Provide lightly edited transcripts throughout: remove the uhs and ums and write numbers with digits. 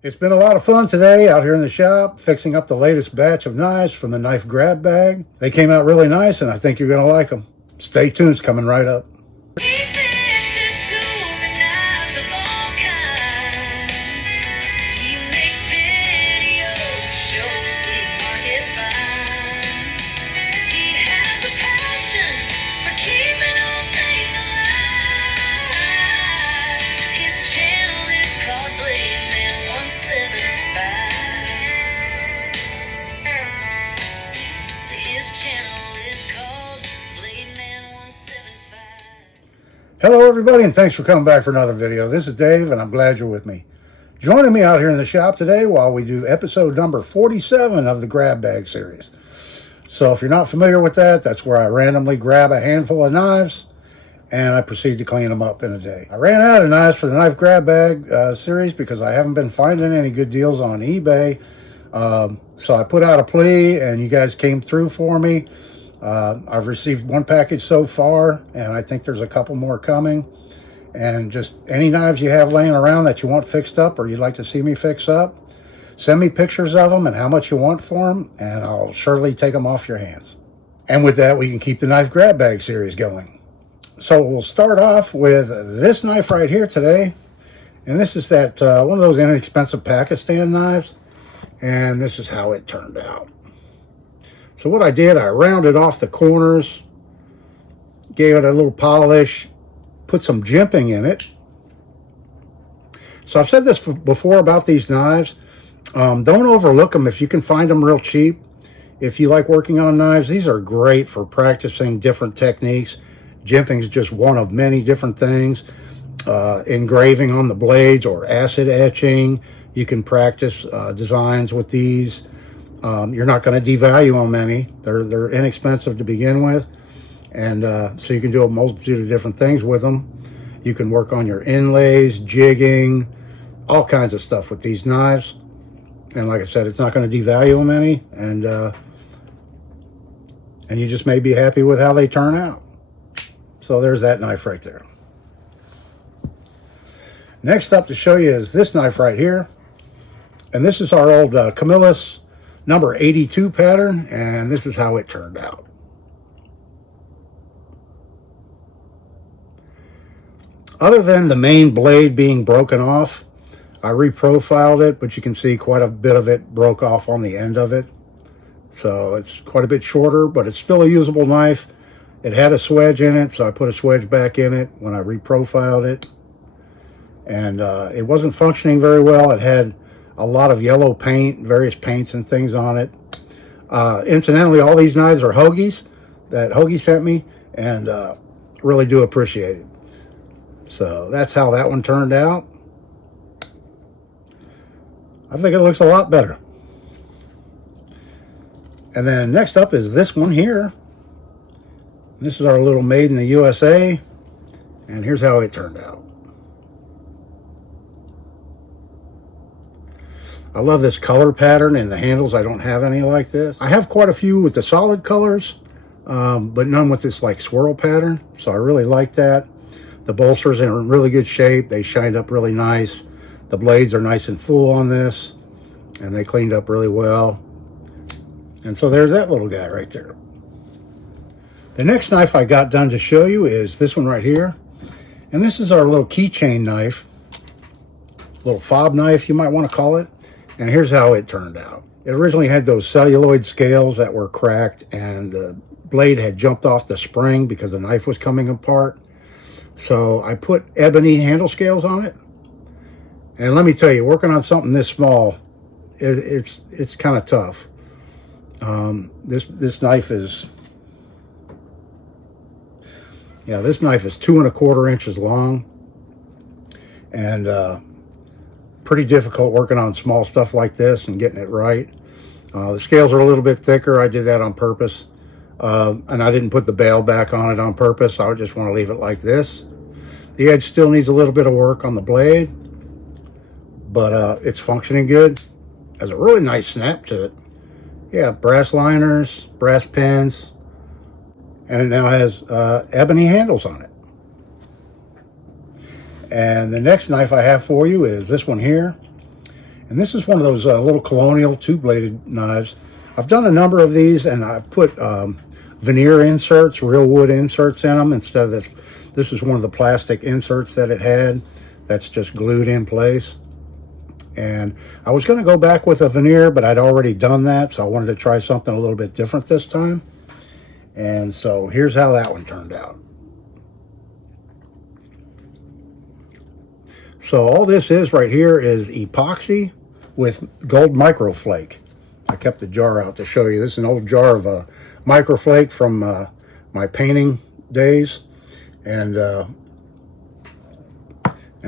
It's been a lot of fun today out here in the shop, fixing up the latest batch of knives from the knife grab bag. They came out really nice, and I think you're going to like them. Stay tuned, it's coming right up. Hello everybody, and thanks for coming back for another video. This is Dave, and I'm glad you're with me. Joining me out here in the shop today while we do episode number 47 of the grab bag series. So if you're not familiar with that, that's where I randomly grab a handful of knives and I proceed to clean them up in a day. I ran out of knives for the knife grab bag series because I haven't been finding any good deals on eBay. So I put out a plea and you guys came through for me. I've received one package so far, and I think there's a couple more coming. And just any knives you have laying around that you want fixed up or you'd like to see me fix up, send me pictures of them and how much you want for them, and I'll surely take them off your hands. And with that, we can keep the knife grab bag series going. So we'll start off with this knife right here today. And this is that one of those inexpensive Pakistan knives. And this is how it turned out. So what I did, I rounded off the corners, gave it a little polish, put some jimping in it. So I've said this before about these knives. Don't overlook them if you can find them real cheap. If you like working on knives, these are great for practicing different techniques. Jimping is just one of many different things. Engraving on the blades or acid etching. You can practice designs with these. You're not going to devalue them any. They're inexpensive to begin with. And so you can do a multitude of different things with them. You can work on your inlays, jigging, all kinds of stuff with these knives. And like I said, it's not going to devalue them any. And you just may be happy with how they turn out. So there's that knife right there. Next up to show you is this knife right here. And this is our old Camillus number 82 pattern, and this is how it turned out. Other than the main blade being broken off, I reprofiled it, but you can see quite a bit of it broke off on the end of it. So it's quite a bit shorter, but it's still a usable knife. It had a swedge in it, so I put a swedge back in it when I reprofiled it. And it wasn't functioning very well. It had a lot of yellow paint, various paints and things on it. Incidentally, all these knives are Hoagies that Hoagie sent me, and really do appreciate it. So that's how that one turned out. I think it looks a lot better. And then next up is this one here. This is our little made in the USA, and here's how it turned out. I love this color pattern in the handles. I don't have any like this. I have quite a few with the solid colors, but none with this like swirl pattern. So I really like that. The bolsters are in really good shape. They shined up really nice. The blades are nice and full on this, and they cleaned up really well. And so there's that little guy right there. The next knife I got done to show you is this one right here. And this is our little keychain knife. Little fob knife, you might want to call it. And here's how it turned out. It originally had those celluloid scales that were cracked, and the blade had jumped off the spring because the knife was coming apart. So I put ebony handle scales on it. And let me tell you, working on something this small, it's kind of tough. This knife is, this knife is 2 1/4 inches long. And pretty difficult working on small stuff like this and getting it right. The scales are a little bit thicker. I did that on purpose. And I didn't put the bail back on it on purpose. I just want to leave it like this. The edge still needs a little bit of work on the blade, but it's functioning good. Has a really nice snap to it. Yeah, brass liners, brass pins, and it now has ebony handles on it. And the next knife I have for you is this one here. And this is one of those little Colonial two-bladed knives. I've done a number of these, and I've put veneer inserts, real wood inserts in them instead of this. This is one of the plastic inserts that it had that's just glued in place. And I was going to go back with a veneer, but I'd already done that, so I wanted to try something a little bit different this time. And so here's how that one turned out. So all this is right here is epoxy with gold microflake. I kept the jar out to show you. This is an old jar of microflake from my painting days. And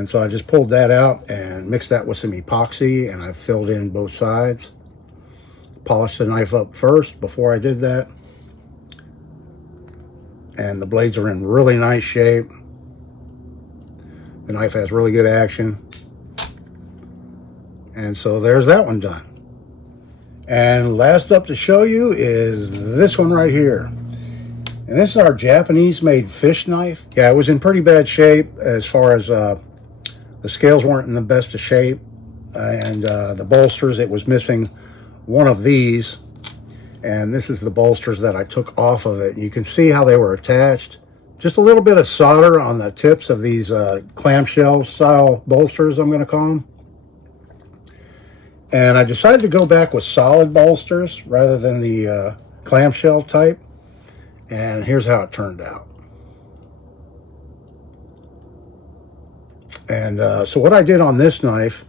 so I just pulled that out and mixed that with some epoxy, and I filled in both sides. Polished the knife up first before I did that. And the blades are in really nice shape. The knife has really good action. And so there's that one done. And last up to show you is this one right here. And this is our Japanese-made fish knife. Yeah, it was in pretty bad shape as far as the scales weren't in the best of shape. And the bolsters, it was missing one of these. And this is the bolsters that I took off of it. You can see how they were attached. Just a little bit of solder on the tips of these clamshell style bolsters, I'm going to call them. And I decided to go back with solid bolsters rather than the clamshell type. And here's how it turned out. And so what I did on this knife,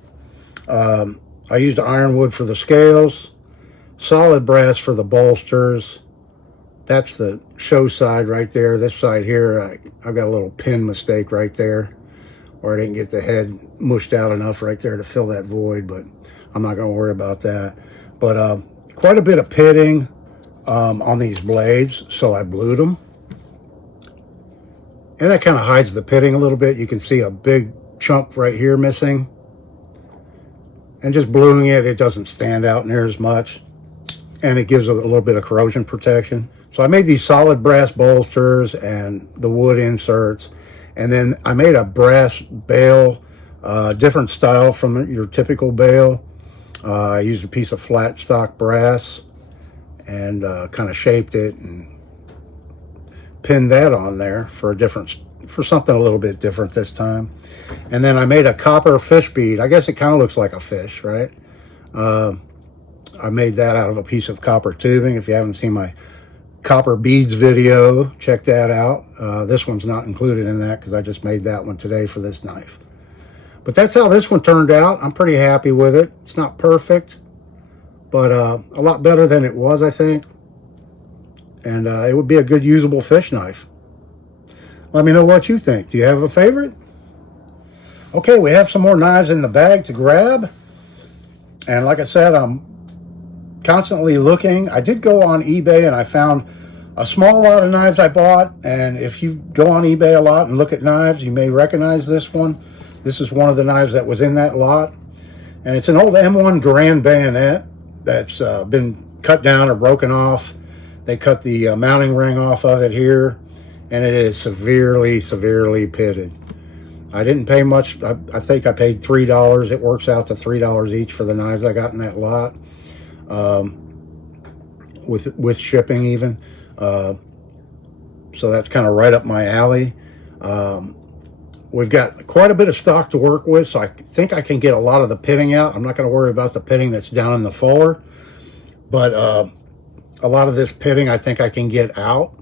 I used ironwood for the scales, solid brass for the bolsters. That's the show side right there. This side here, I've got a little pin mistake right there, where I didn't get the head mushed out enough right there to fill that void, but I'm not going to worry about that. But quite a bit of pitting on these blades, so I blued them. And that kind of hides the pitting a little bit. You can see a big chunk right here missing. And just bluing it, it doesn't stand out near as much. And it gives a little bit of corrosion protection. So I made these solid brass bolsters and the wood inserts. And then I made a brass bail, different style from your typical bail. I used a piece of flat stock brass and kind of shaped it and pinned that on there for something a little bit different this time. And then I made a copper fish bead. I guess it kind of looks like a fish, right? I made that out of a piece of copper tubing. If you haven't seen my copper beads video, check that out. This one's not included in that because I just made that one today for this knife. But that's how this one turned out. I'm pretty happy with it. It's not perfect, but a lot better than it was, I think. And it would be a good usable fish knife. Let me know what you think. Do you have a favorite? Okay, we have some more knives in the bag to grab. And like I said, I'm constantly looking. I did go on eBay and I found a small lot of knives I bought. And if you go on eBay a lot and look at knives, you may recognize this one. This is one of the knives that was in that lot. And it's an old M1 Garand bayonet that's been cut down or broken off. They cut the mounting ring off of it here, and it is severely, severely pitted. I didn't pay much. I think I paid $3. It works out to $3 each for the knives I got in that lot, with shipping even. So that's kind of right up my alley. We've got quite a bit of stock to work with, so I think I can get a lot of the pitting out. I'm not going to worry about the pitting that's down in the fuller, but a lot of this pitting I think I can get out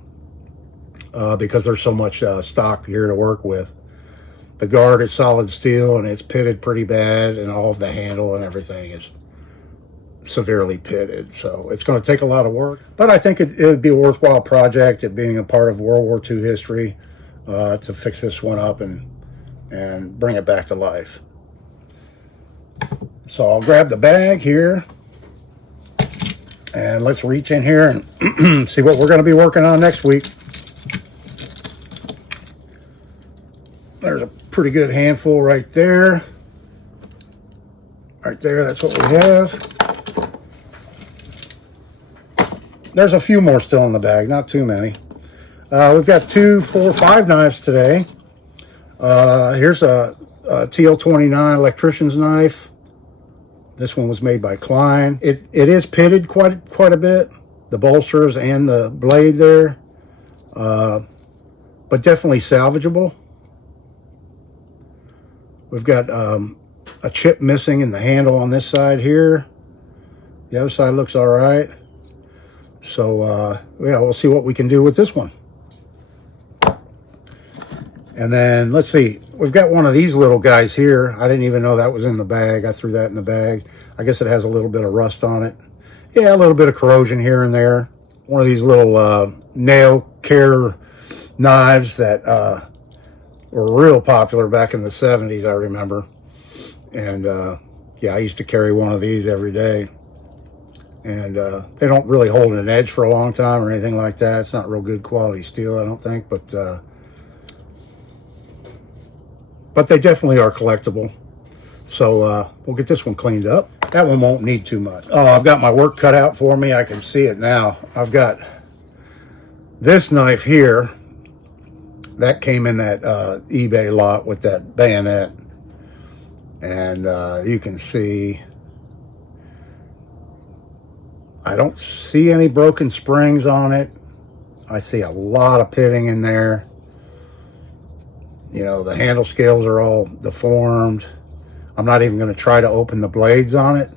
because there's so much stock here to work with. The guard is solid steel and it's pitted pretty bad, and all of the handle and everything is severely pitted. So it's going to take a lot of work, but I think it would be a worthwhile project, it being a part of World War II history, to fix this one up and bring it back to life. So I'll grab the bag here and let's reach in here and see what we're going to be working on next week. There's a pretty good handful right there. Right there, that's what we have. There's a few more still in the bag, not too many. We've got 2, 4, 5 knives today. Here's a TL29 electrician's knife. This one was made by Klein. It is pitted quite a bit, the bolsters and the blade there, but definitely salvageable. We've got a chip missing in the handle on this side here. The other side looks all right. So yeah, we'll see what we can do with this one. And then let's see, we've got one of these little guys here. I didn't even know that was in the bag. I threw that in the bag. I guess it has a little bit of rust on it. Yeah, a little bit of corrosion here and there. One of these little nail care knives that were real popular back in the 70s, I remember. And yeah, I used to carry one of these every day. And they don't really hold an edge for a long time or anything like that. It's not real good quality steel, I don't think, but they definitely are collectible. So we'll get this one cleaned up. That one won't need too much. Oh, I've got my work cut out for me. I can see it now. I've got this knife here. That came in that eBay lot with that bayonet. And you can see, I don't see any broken springs on it. I see a lot of pitting in there. You know, the handle scales are all deformed. I'm not even going to try to open the blades on it.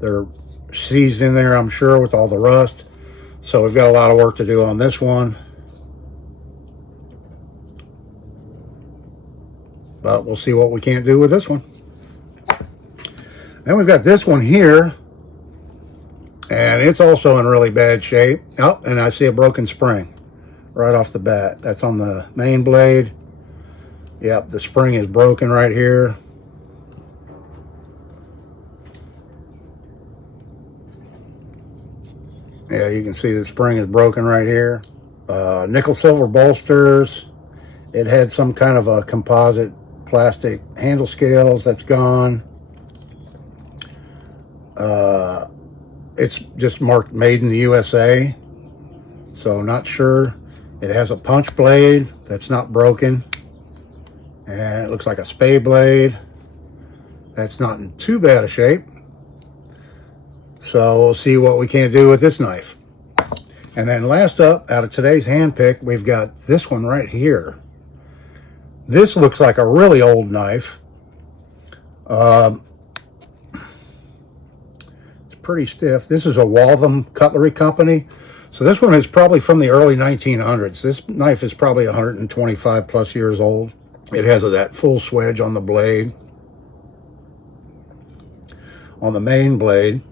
They're seized in there, I'm sure, with all the rust. So we've got a lot of work to do on this one. But we'll see what we can't do with this one. Then we've got this one here. And it's also in really bad shape. Oh, and I see a broken spring right off the bat. That's on the main blade. Yep, the spring is broken right here. Yeah, you can see the spring is broken right here. Nickel silver bolsters. It had some kind of a composite plastic handle scales. That's gone. It's just marked made in the USA. So not sure. It has a punch blade that's not broken. And it looks like a spade blade. That's not in too bad a shape. So we'll see what we can do with this knife. And then last up, out of today's hand pick, we've got this one right here. This looks like a really old knife. It's pretty stiff. This is a Waltham Cutlery Company. So this one is probably from the early 1900s. This knife is probably 125 plus years old. It has that full swedge on the blade. On the main blade.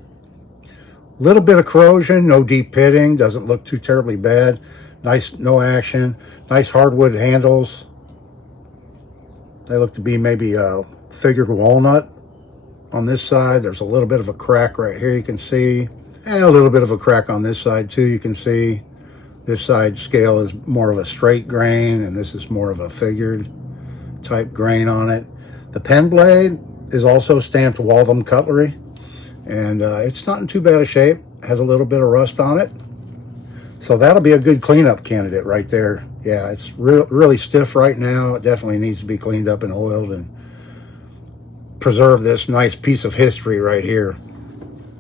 Little bit of corrosion, no deep pitting, doesn't look too terribly bad. Nice, no action. Nice hardwood handles. They look to be maybe a figured walnut. On this side, there's a little bit of a crack right here, you can see. And a little bit of a crack on this side too, you can see. This side scale is more of a straight grain, and this is more of a figured type grain on it. The pen blade is also stamped Waltham Cutlery, and it's not in too bad a shape. Has a little bit of rust on it. So that'll be a good cleanup candidate right there. Yeah, it's really stiff right now. It definitely needs to be cleaned up and oiled and preserve this nice piece of history right here.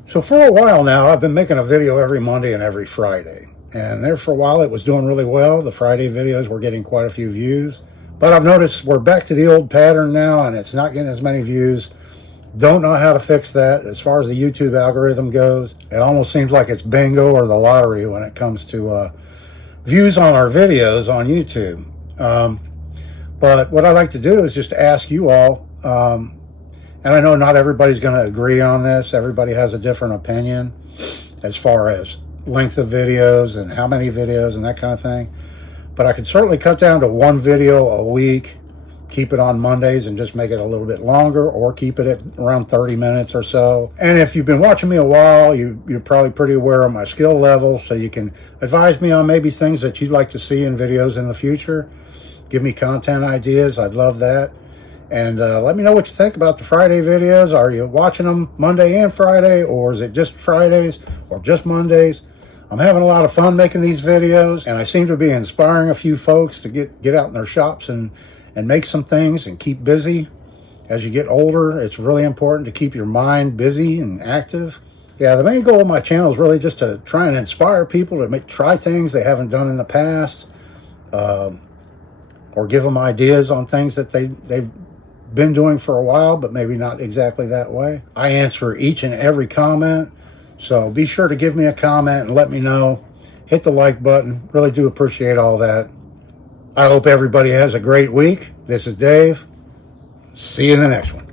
So for a while now, I've been making a video every Monday and every Friday. And there for a while, it was doing really well. The Friday videos were getting quite a few views. But I've noticed we're back to the old pattern now, and it's not getting as many views. Don't know how to fix that. As far as the YouTube algorithm goes, it almost seems like it's bingo or the lottery when it comes to views on our videos on YouTube. But what I like to do is just ask you all, and I know not everybody's going to agree on this. Everybody has a different opinion as far as length of videos and how many videos and that kind of thing. But I could certainly cut down to one video a week, keep it on Mondays and just make it a little bit longer, or keep it at around 30 minutes or so. And if you've been watching me a while, you're probably pretty aware of my skill level, so you can advise me on maybe things that you'd like to see in videos in the future. Give me content ideas. I'd love that. And let me know what you think about the Friday videos. Are you watching them Monday and Friday, or is it just Fridays or just Mondays? I'm having a lot of fun making these videos, and I seem to be inspiring a few folks to get out in their shops and make some things and keep busy. As you get older, it's really important to keep your mind busy and active. Yeah, the main goal of my channel is really just to try and inspire people to try things they haven't done in the past, or give them ideas on things that they've been doing for a while, but maybe not exactly that way. I answer each and every comment, so be sure to give me a comment and let me know. Hit the like button. Really do appreciate all that. I hope everybody has a great week. This is Dave. See you in the next one.